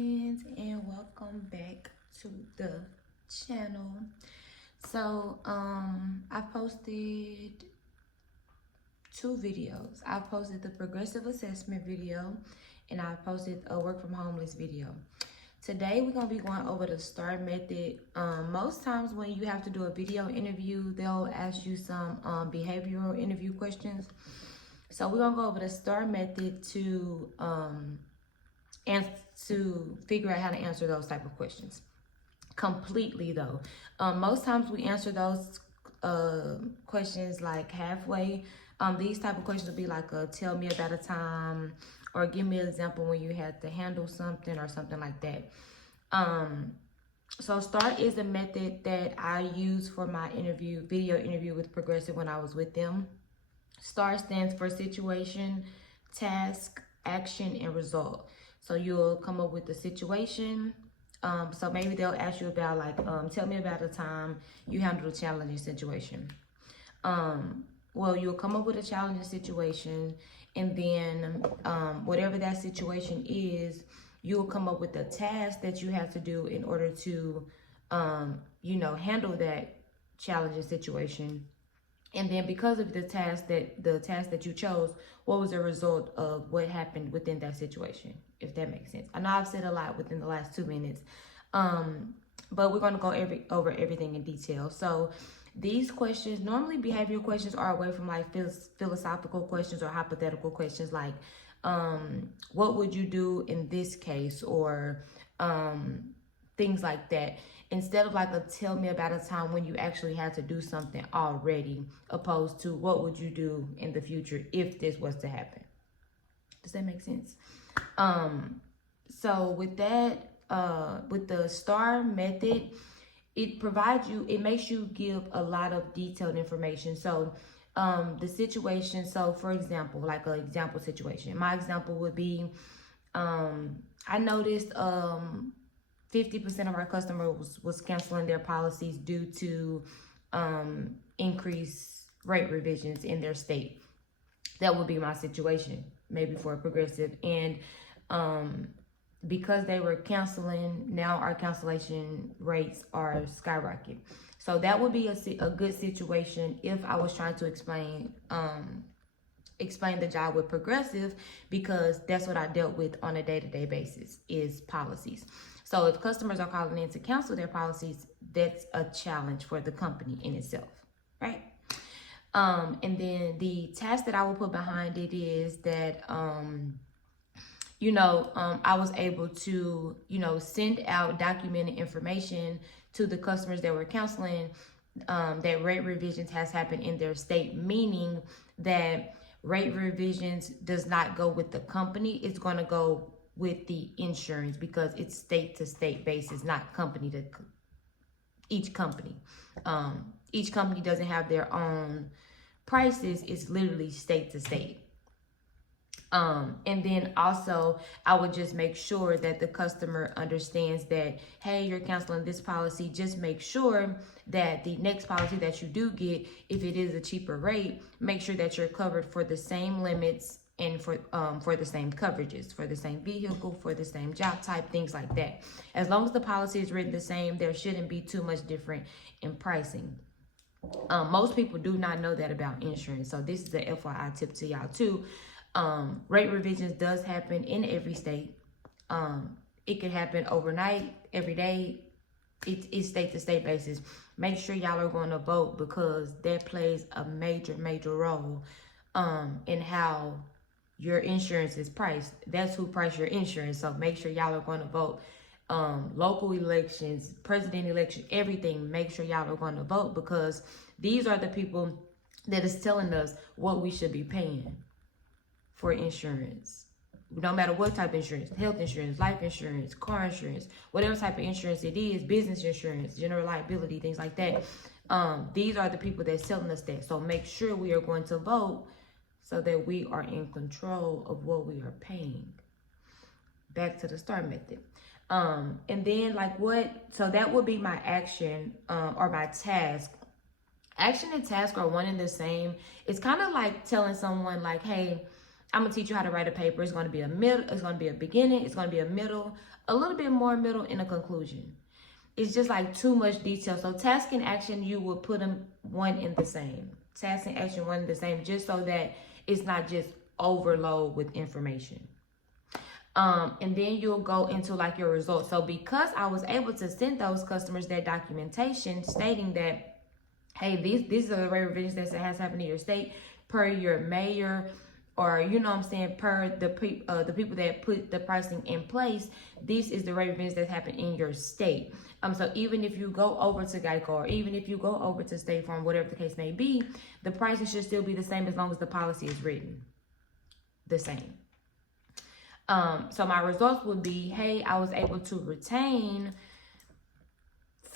friends, and welcome back to the channel. So I posted two videos. I posted the progressive assessment video, and I posted a work from home list video. Today we're gonna be going over the STAR method. Most times when you have to do a video interview, they'll ask you some behavioral interview questions. So we're gonna go over the STAR method and to figure out how to answer those type of questions completely though. Most times we answer those questions like halfway. These type of questions will be like tell me about a time, or give me an example when you had to handle something, or something like that. So STAR is a method that I use for my video interview with Progressive when I was with them. STAR stands for situation, task, action, and result. So you'll come up with the situation. So maybe they'll ask you about like, tell me about a time you handled a challenging situation. Well, you'll come up with a challenging situation, and then whatever that situation is, you'll come up with a task that you have to do in order to, handle that challenging situation. And then because of the task that you chose, what was the result of what happened within that situation, if that makes sense. I know I've said a lot within the last 2 minutes, but we're going to go over everything in detail. So these questions, normally behavioral questions, are away from like philosophical questions or hypothetical questions like, what would you do in this case, or things like that. Instead of like a tell me about a time when you actually had to do something already, opposed to what would you do in the future if this was to happen. Does that make sense? So with that, with the STAR method, it makes you give a lot of detailed information. So the situation, so for example, like an example situation, my example would be, I noticed 50% of our customers was canceling their policies due to increased rate revisions in their state. That would be my situation, maybe for a Progressive. And because they were canceling, now our cancellation rates are skyrocketing. So that would be a good situation if I was trying to explain the job with Progressive, because that's what I dealt with on a day-to-day basis, is policies. So if customers are calling in to cancel their policies, that's a challenge for the company in itself, right? And then the task that I will put behind it is that, I was able to, send out documented information to the customers that were canceling, that rate revisions has happened in their state, meaning that rate revisions does not go with the company. It's going to go with the insurance, because it's state to state basis, not company to each company. Each company doesn't have their own prices. It's literally state to state. And then also I would just make sure that the customer understands that, hey, you're canceling this policy. Just make sure that the next policy that you do get, if it is a cheaper rate, make sure that you're covered for the same limits and for the same coverages, for the same vehicle, for the same job type, things like that. As long as the policy is written the same, there shouldn't be too much different in pricing. Most people do not know that about insurance, so this is a FYI tip to y'all too. Rate revisions does happen in every state. It could happen overnight, every day. It's state to state basis. Make sure y'all are going to vote, because that plays a major role in how your insurance is priced. That's who priced your insurance. So make sure y'all are going to vote. Local elections, president election, everything, make sure y'all are going to vote, because these are the people that is telling us what we should be paying for insurance. No matter what type of insurance, health insurance, life insurance, car insurance, whatever type of insurance it is, business insurance, general liability, things like that. These are the people that's telling us that. So make sure we are going to vote, so that we are in control of what we are paying. Back to the STAR method. And then so that would be my action, or my task. Action and task are one and the same. It's kind of like telling someone like, hey, I'm gonna teach you how to write a paper. It's gonna be a middle, it's gonna be a beginning, it's gonna be a middle, a little bit more middle, and a conclusion. It's just like too much detail. So task and action, you will put them one in the same. Task and action, one in the same, just so that it's not just overload with information. And then you'll go into like your results. So because I was able to send those customers that documentation stating that, hey, these are the rate revisions that has happened in your state per your mayor, or you know what I'm saying, per the people that put the pricing in place, this is the rate revisions that happen in your state. So even if you go over to Geico, or even if you go over to State Farm, whatever the case may be, the pricing should still be the same as long as the policy is written the same. So my results would be, hey, I was able to retain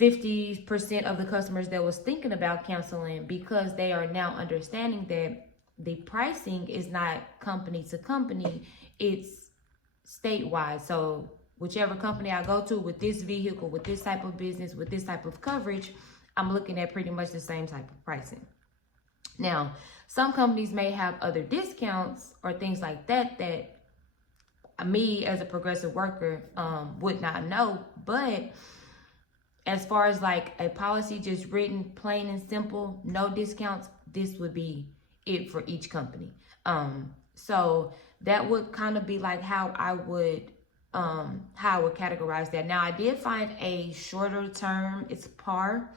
50% of the customers that was thinking about canceling, because they are now understanding that the pricing is not company to company, it's statewide. So whichever company I go to with this vehicle, with this type of business, with this type of coverage, I'm looking at pretty much the same type of pricing. Now, some companies may have other discounts or things like that that me as a progressive worker would not know. But as far as like a policy just written plain and simple, no discounts, this would be it for each company. So that would kind of be like how I would categorize that. Now I did find a shorter term. It's PAR,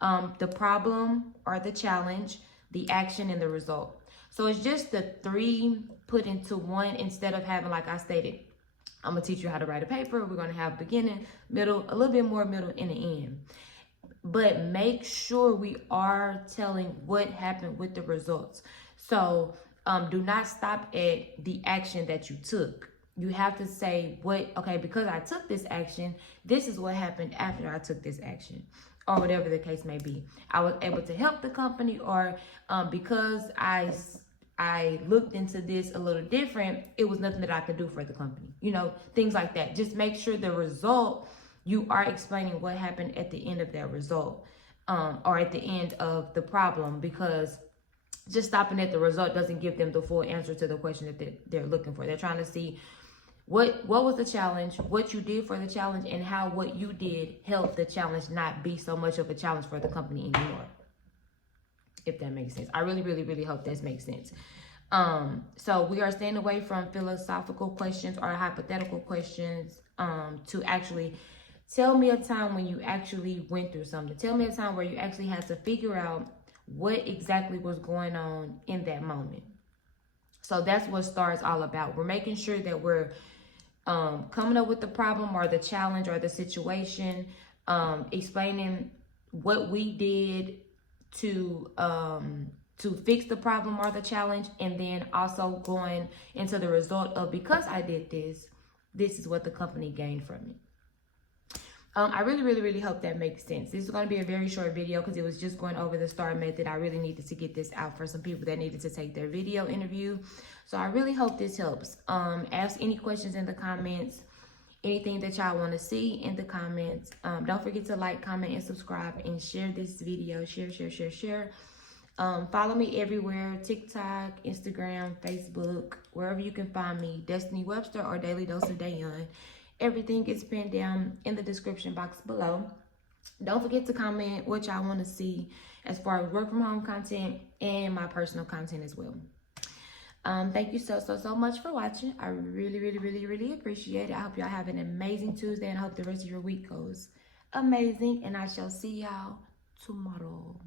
the problem or the challenge, the action, and the result. So it's just the three put into one, instead of having, like I stated, I'm gonna teach you how to write a paper. We're gonna have beginning, middle, a little bit more middle, and the end. But make sure we are telling what happened with the results. So do not stop at the action that you took. You have to say okay, because I took this action, this is what happened after I took this action, or whatever the case may be. I was able to help the company, or because I looked into this a little different, it was nothing that I could do for the company. You know, things like that. Just make sure the result, you are explaining what happened at the end of that result, or at the end of the problem, because just stopping at the result doesn't give them the full answer to the question that they're looking for. They're trying to see what was the challenge, what you did for the challenge, and how what you did helped the challenge not be so much of a challenge for the company anymore. If that makes sense. I really, really, really hope this makes sense. So we are staying away from philosophical questions or hypothetical questions, to actually tell me a time when you actually went through something. Tell me a time where you actually had to figure out what exactly was going on in that moment. So that's what STAR is all about. We're making sure that we're coming up with the problem or the challenge or the situation, explaining what we did to fix the problem or the challenge, and then also going into the result of, because I did this, this is what the company gained from it. I really, really, really hope that makes sense. This is going to be a very short video because it was just going over the STAR method. I really needed to get this out for some people that needed to take their video interview. So I really hope this helps. Ask any questions in the comments, anything that y'all want to see in the comments. Don't forget to like, comment, and subscribe, and share this video. Share. Follow me everywhere: TikTok, Instagram, Facebook, wherever you can find me. Destiny Webster or Daily Dose of Dayon. Everything is pinned down in the description box below. Don't forget to comment what y'all want to see as far as work from home content and my personal content as well. Thank you so much for watching. I really, really, really, really appreciate it. I hope y'all have an amazing Tuesday, and I hope the rest of your week goes amazing. And I shall see y'all tomorrow.